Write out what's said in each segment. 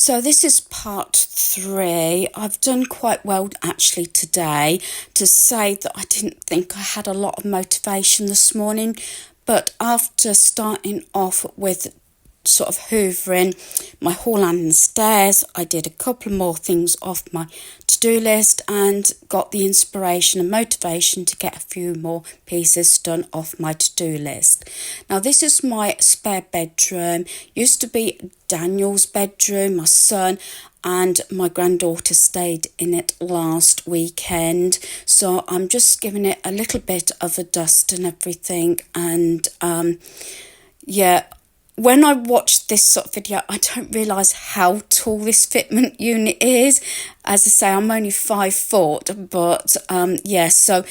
So this is part three. I've done quite well actually today to say that I didn't think I had a lot of motivation this morning, but after starting off with sort of hoovering my hall and stairs, I did a couple more things off my to-do list and got the inspiration and motivation to get a few more pieces done off my to-do list. Now this is my spare bedroom. Used to be Daniel's bedroom, my son and my granddaughter stayed in it last weekend, so I'm just giving it a little bit of a dust and everything. And yeah, when I watched this sort of video, I don't realise how tall this fitment unit is. As I say, I'm only 5 foot, but yeah, so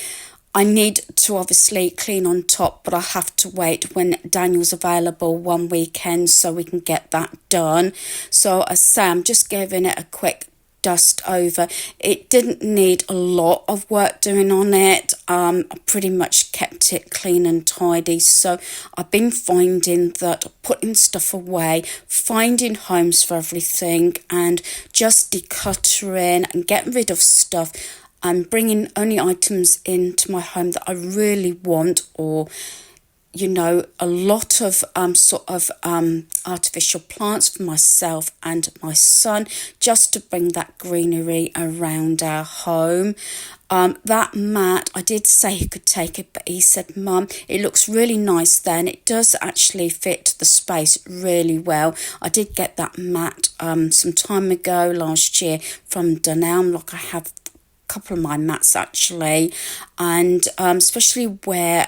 I need to obviously clean on top, but I have to wait when Daniel's available one weekend so we can get that done. So as I say, I'm just giving it a quick dust over. It didn't need a lot of work doing on it. I pretty much kept it clean and tidy. So I've been finding that putting stuff away, finding homes for everything and just decluttering and getting rid of stuff and bringing only items into my home that I really want, or a lot of artificial plants for myself and my son, just to bring that greenery around our home. That mat, I did say he could take it, but he said, Mum, it looks really nice there, and it does actually fit the space really well. I did get that mat some time ago, last year, from Dunelm. Like, I have couple of my mats actually, and especially where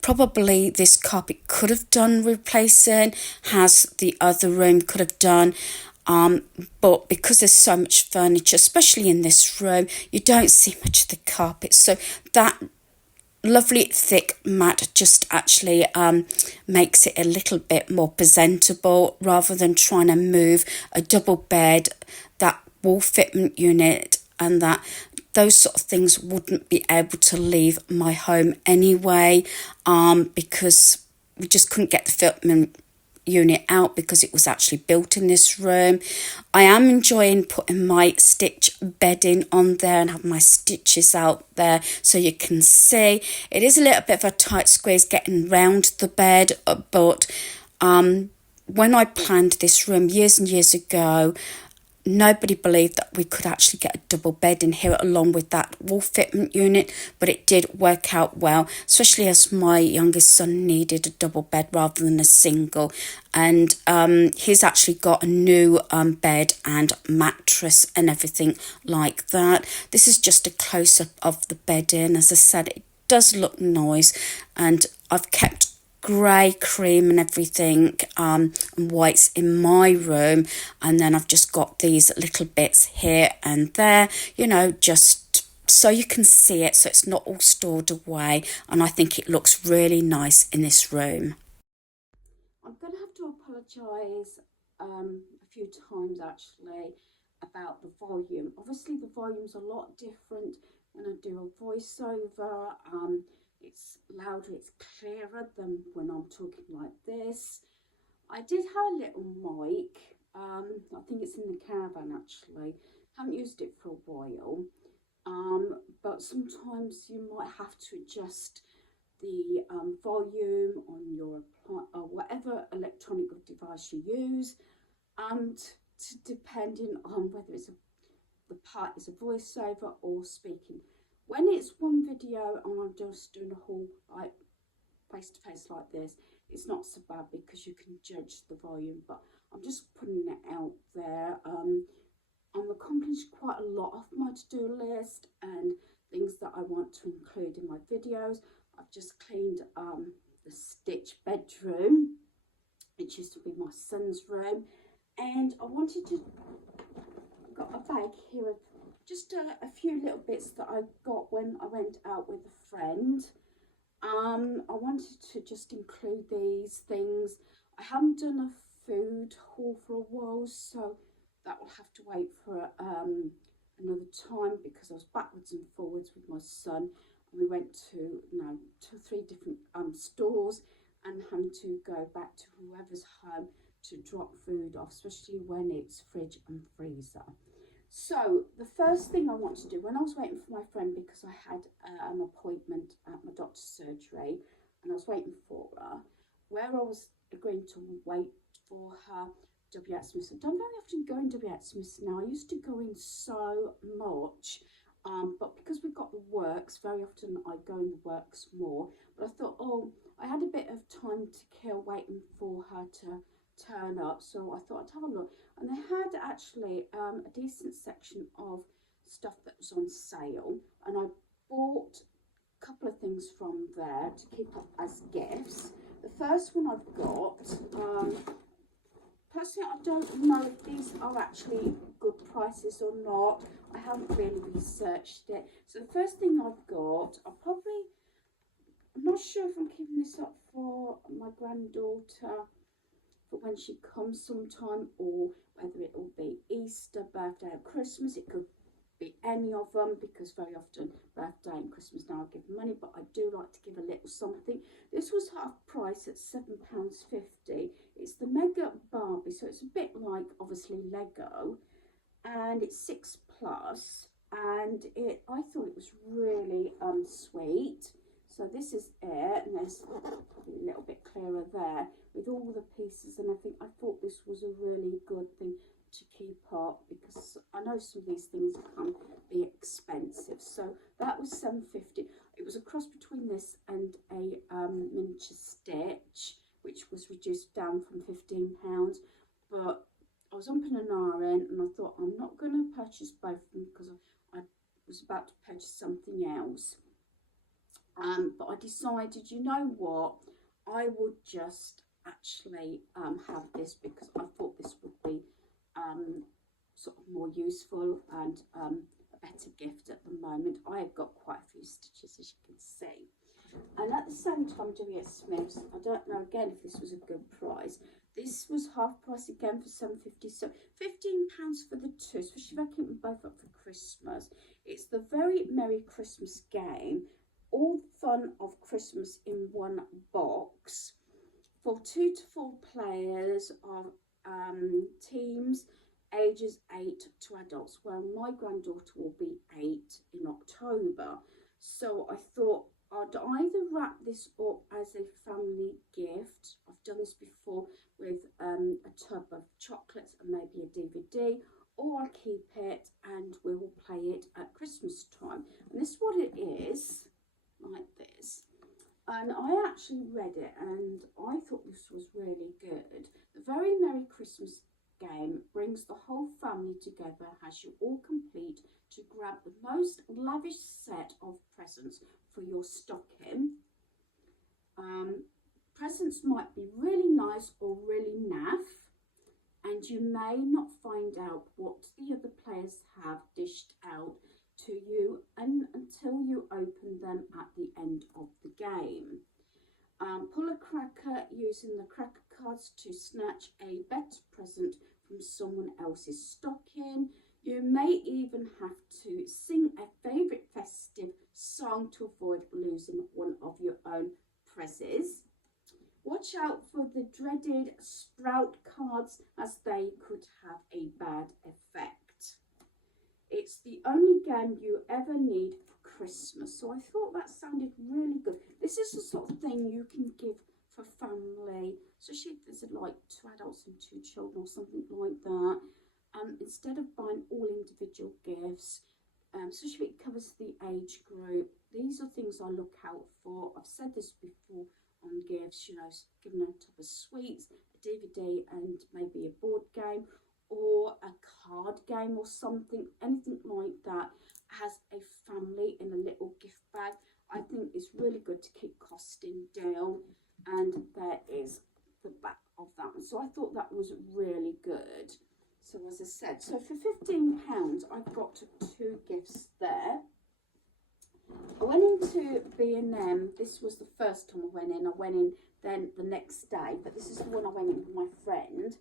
probably this carpet could have done replacing, has the other room could have done, but because there's so much furniture, especially in this room, you don't see much of the carpet, so that lovely thick mat just actually makes it a little bit more presentable, rather than trying to move a double bed, that wall fitment unit and those sort of things wouldn't be able to leave my home anyway, because we just couldn't get the fitment unit out because it was actually built in this room. I am enjoying putting my stitch bedding on there and have my stitches out there so you can see. It is a little bit of a tight squeeze getting round the bed, but when I planned this room years and years ago, nobody believed that we could actually get a double bed in here along with that wall fitment unit, but it did work out well, especially as my youngest son needed a double bed rather than a single. And he's actually got a new bed and mattress and everything like that. This is just a close-up of the bedding. As I said, it does look nice, and I've kept grey, cream and everything and whites in my room, and then I've just got these little bits here and there, just so you can see it, so it's not all stored away, and I think it looks really nice in this room. I'm going to have to apologise a few times actually about the volume. Obviously the volume's a lot different when I do a voiceover. It's louder, it's clearer than when I'm talking like this. I did have a little mic. I think it's in the caravan actually. Haven't used it for a while. But sometimes you might have to adjust the volume on your whatever electronic device you use, and depending on whether the part is a voiceover or speaking. When it's one video and I'm just doing a whole like face to face like this, it's not so bad because you can judge the volume, but I'm just putting it out there. I've accomplished quite a lot of my to-do list and things that I want to include in my videos. I've just cleaned the stitch bedroom, which used to be my son's room, and I wanted to, got a bag here of just a few little bits that I got when I went out with a friend. I wanted to just include these things. I haven't done a food haul for a while, so that will have to wait for another time, because I was backwards and forwards with my son. We went to 2 or 3 different stores and having to go back to whoever's home to drop food off, especially when it's fridge and freezer. So the first thing I want to do, when I was waiting for my friend, because I had an appointment at my doctor's surgery and I was waiting for her, where I was agreeing to wait for her, W.H. Smith. I don't very often go in W.H. Smith now. I used to go in so much, but because we've got the works, very often I go in the works more. But I thought, oh, I had a bit of time to kill waiting for her to turn up, so I thought I'd have a look. And they had actually a decent section of stuff that was on sale, and I bought a couple of things from there to keep up as gifts. The first one I've got, personally, I don't know if these are actually good prices or not. I haven't really researched it. So the first thing I've got, I'm not sure if I'm keeping this up for my granddaughter for when she comes sometime, or whether it will be Easter, birthday or Christmas. It could be any of them, because very often birthday and Christmas now I give money, but I do like to give a little something. This was half price at £7.50. It's the Mega Barbie, so it's a bit like obviously Lego, and it's 6+, and I thought it was really sweet. So this is it, and there's probably a little bit clearer there with all the pieces, and I thought this was a really good thing to keep up, because I know some of these things can be expensive. So that was £7.50. It was a cross between this and a miniature Stitch, which was reduced down from £15, but I was umping and ahhing, and I thought I'm not going to purchase both of them because I was about to purchase something else. But I decided, you know what, I would just actually have this, because I thought this would be sort of more useful and a better gift at the moment. I have got quite a few stitches, as you can see. And at the same time, W.H. Smith's, I don't know again if this was a good price. This was half price again for £7.50, so £15 for the two, especially if I keep them both up for Christmas. It's the Very Merry Christmas game, all the fun of Christmas in one box, for 2 to 4 players of teams ages 8 to adults. Well, my granddaughter will be 8 in October, so I thought I'd either wrap this up as a family gift. I've done this before with a tub of chocolates and maybe a DVD, or I'll keep it and we will play it at Christmas time. And this is what it is, like this. And I actually read it and I thought this was really good. The Very Merry Christmas game brings the whole family together as you all complete to grab the most lavish set of presents for your stocking. Presents might be really nice or really naff, and you may not find out what the other players have dished out to you until you open them at the end of the game. Pull a cracker using the cracker cards to snatch a better present from someone else's stocking. You may even have to sing a favourite festive song to avoid losing one of your own prizes. Watch out for the dreaded sprout cards, as they could have a bad effect. It's the only game you ever need for Christmas. So I thought that sounded really good. This is the sort of thing you can give for family, especially if there's like 2 adults and 2 children or something like that. Instead of buying all individual gifts, especially if it covers the age group, these are things I look out for. I've said this before on gifts, you know, giving a tub of sweets, a DVD and maybe a board game, or a card game or something, anything like that has a family in a little gift bag. I think it's really good to keep costing down, and there is the back of that. So I thought that was really good. So as I said, so for £15 I've got 2 gifts there. I went into B&M. This was the first time I went in. I went in then the next day, but this is the one I went in with my friend.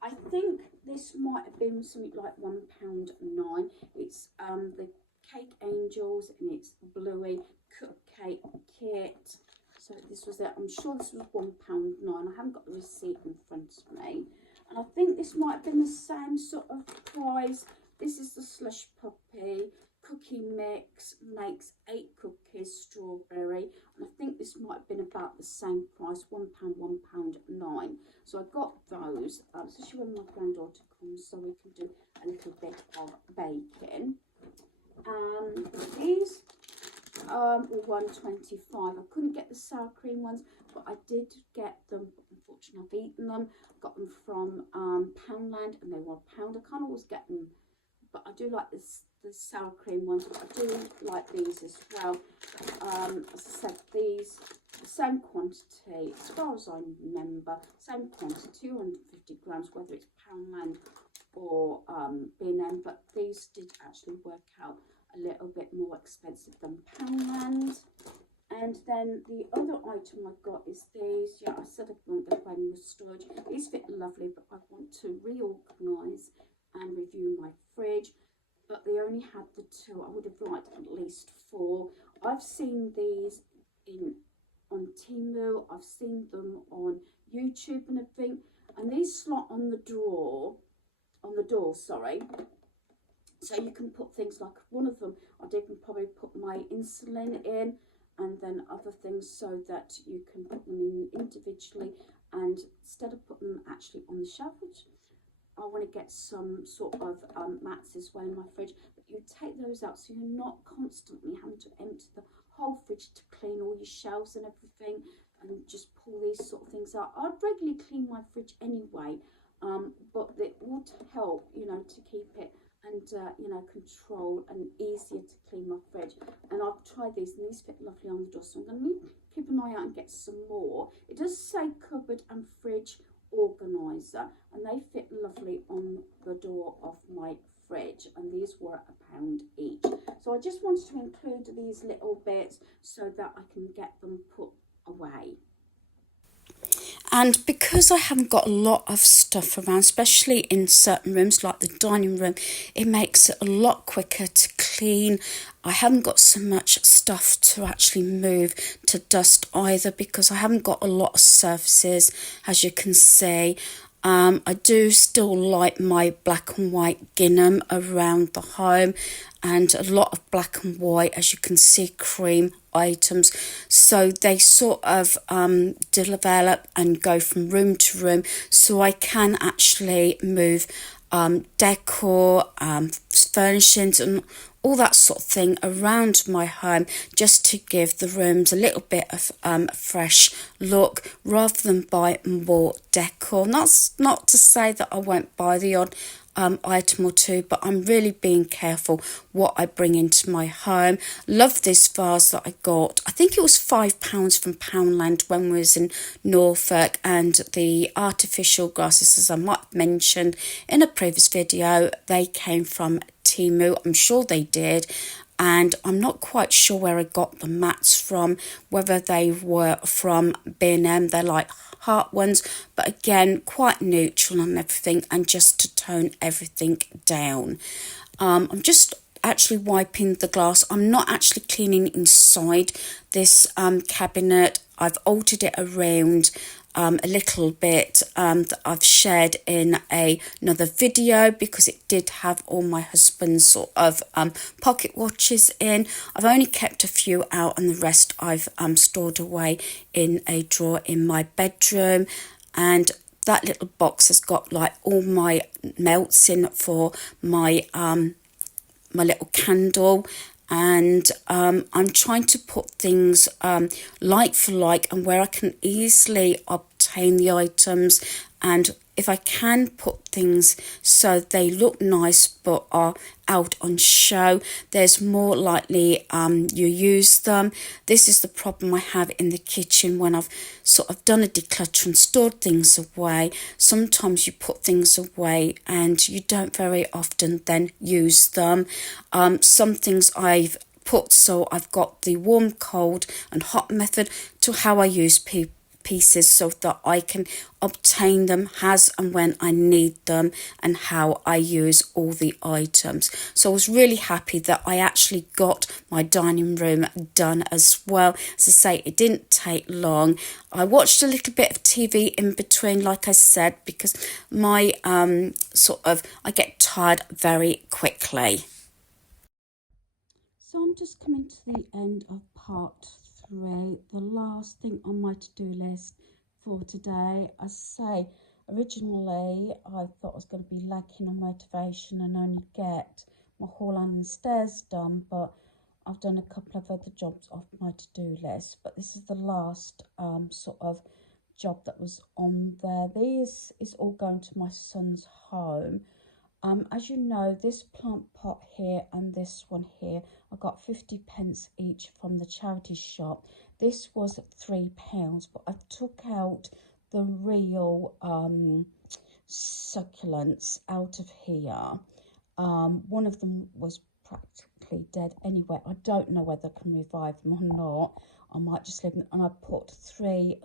I think this might have been something like £1.09. It's the Cake Angels, and it's Bluey cupcake kit. So this was it. I'm sure this was £1.09. I haven't got the receipt in front of me. And I think this might have been the same sort of price. This is the Slush Puppy cookie mix, makes 8 cookies, strawberry, and I think this might have been about the same price, £1, £1.09. So I got those, especially when my granddaughter comes, so we can do a little bit of baking. These were £1.25. I couldn't get the sour cream ones, but I did get them. Unfortunately, I've eaten them. Got them from Poundland, and they were £1. I can't always get them, but I do like this, the sour cream ones. But I do like these as well. As I said, these the same quantity, as far as I remember, same quantity, 250 grams, whether it's Poundland or B&M, but these did actually work out a little bit more expensive than Poundland. And then the other item I got is these. Yeah, I said I want them going with storage. These fit lovely, but I want to reorganise and review my fridge. But they only had the 2. I would have liked at least 4. I've seen these on Temu. I've seen them on YouTube and everything. And these slot on the door, sorry. So you can put things like, one of them, I did probably put my insulin in, and then other things, so that you can put them in individually. And instead of putting them actually on the shelf, which I want to get some sort of mats as well in my fridge, but you take those out so you're not constantly having to empty the whole fridge to clean all your shelves and everything, and just pull these sort of things out. I'd regularly clean my fridge anyway, but it would help, you know, to keep it and you know, control and easier to clean my fridge. And I've tried these, and these fit lovely on the door, so I'm going to keep an eye out and get some more. It does say cupboard and fridge organizer, and they fit lovely on the door of my fridge, and these were £1 each. So I just wanted to include these little bits so that I can get them put away. And because I haven't got a lot of stuff around, especially in certain rooms like the dining room, it makes it a lot quicker to clean. I haven't got so much stuff to actually move to dust either, because I haven't got a lot of surfaces, as you can see. I do still like my black and white gingham around the home, and a lot of black and white, as you can see, cream items. So they sort of develop and go from room to room, so I can actually move decor, furnishings and all that sort of thing around my home, just to give the rooms a little bit of a fresh look, rather than buy more decor. And that's not to say that I won't buy the odd item or two, but I'm really being careful what I bring into my home. Love this vase that I got. I think it was £5 from Poundland when we was in Norfolk, and the artificial grasses, as I might have mentioned in a previous video, they came from Temu. I'm sure they did, and I'm not quite sure where I got the mats from, whether they were from B&M. They're like heart ones, but again, quite neutral and everything, and just to tone everything down. I'm just actually wiping the glass. I'm not actually cleaning inside this cabinet. I've altered it around a little bit that I've shared in another video, because it did have all my husband's sort of pocket watches in. I've only kept a few out, and the rest I've stored away in a drawer in my bedroom. And that little box has got like all my melts in for my my little candle. And I'm trying to put things like for like, and where I can easily obtain the items, and if I can put things so they look nice but are out on show, there's more likely you use them. This is the problem I have in the kitchen when I've sort of done a declutter and stored things away. Sometimes you put things away and you don't very often then use them. Some things I've put, so I've got the warm, cold and hot method to how I use pieces so that I can obtain them as and when I need them, and how I use all the items. So I was really happy that I actually got my dining room done as well. As I say, it didn't take long. I watched a little bit of TV in between, like I said, because my I get tired very quickly. So I'm just coming to the end of part 3, the last thing on my to-do list for today. I say, originally I thought I was going to be lacking on motivation and only get my hall and stairs done, but I've done a couple of other jobs off my to-do list. But this is the last job that was on there. This is all going to my son's home. As you know, this plant pot here and this one here, I got 50p each from the charity shop. This was £3, but I took out the real succulents out of here. One of them was practically dead anyway. I don't know whether I can revive them or not. I might just leave them, and I put 3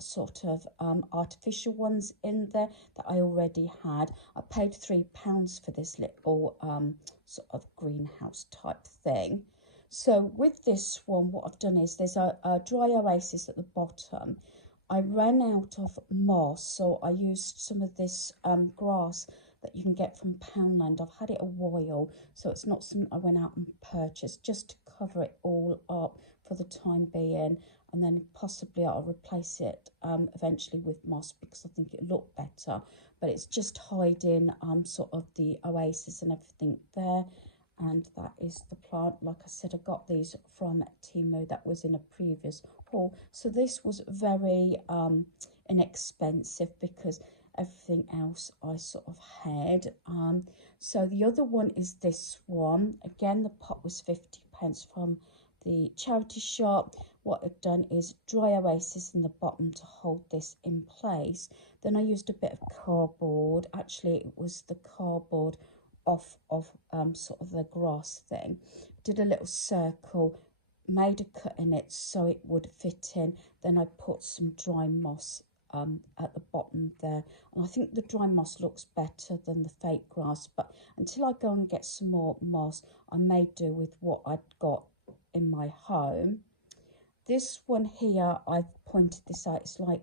artificial ones in there that I already had. I paid £3 for this little greenhouse type thing. So with this one, what I've done is there's a dry oasis at the bottom. I ran out of moss, so I used some of this grass that you can get from Poundland. I've had it a while, so it's not something I went out and purchased, just to cover it all up for the time being, and then possibly I'll replace it eventually with moss, because I think it looked better. But it's just hiding the oasis and everything there. And that is the plant. Like I said, I got these from Temu. That was in a previous haul, so this was very inexpensive because everything else I had. So the other one is this one. Again, the pot was 50p from the charity shop. What I've done is dry oasis in the bottom to hold this in place. Then I used a bit of cardboard. Actually, it was the cardboard off of the grass thing. Did a little circle, made a cut in it so it would fit in. Then I put some dry moss at the bottom there, and I think the dry moss looks better than the fake grass, but until I go and get some more moss, I may do with what I'd got in my home. This one here, I've pointed this out, it's like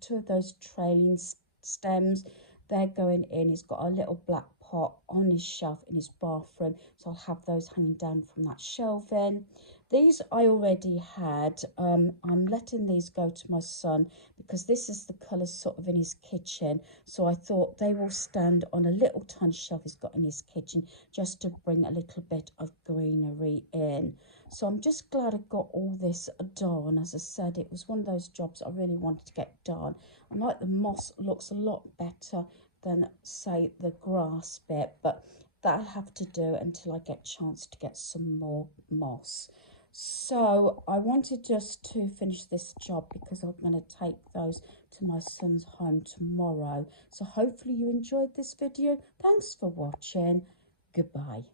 two of those trailing stems. They're going in. He's got a little black pot on his shelf in his bathroom, so I'll have those hanging down from that shelving. These I already had. I'm letting these go to my son because this is the colour in his kitchen, so I thought they will stand on a little tiny shelf he's got in his kitchen, just to bring a little bit of greenery in. So I'm just glad I got all this done. As I said, it was one of those jobs I really wanted to get done. I like the moss, looks a lot better than, say, the grass bit, but that'll have to do until I get a chance to get some more moss. So I wanted just to finish this job because I'm going to take those to my son's home tomorrow. So hopefully you enjoyed this video. Thanks for watching. Goodbye.